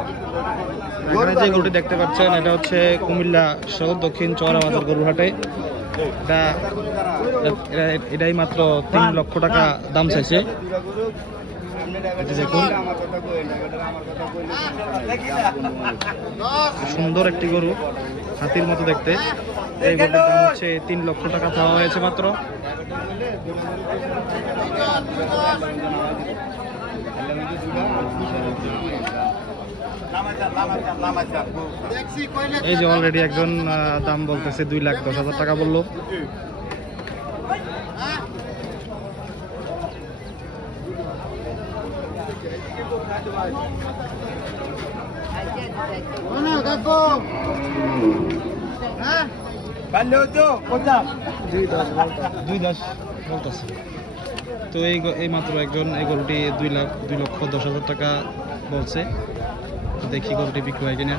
এখানে যে গরুটি দেখতে পাচ্ছেন, এটা হচ্ছে কুমিল্লা শহর দক্ষিণ চৌরাবাজার গরুহাটে এটা, এটা- এটাই মাত্র তিন লক্ষ টাকা দাম চাইছে। দেখুন। সুন্দর একটি গরু, হাতির মতো দেখতে। এই গরুটার দাম হচ্ছে তিন লক্ষ টাকা চাওয়া হয়েছে মাত্র। এই যে অলরেডি একজন দাম বলতেছে দুই লাখ দশ হাজার টাকা বলল। দুই তো এই এই মাত্র একজন, এই গরুটি দুই লাখ, দুই লক্ষ দশ হাজার টাকা বলছে। দেখি গরুটি বিক্রি হয় কিনা।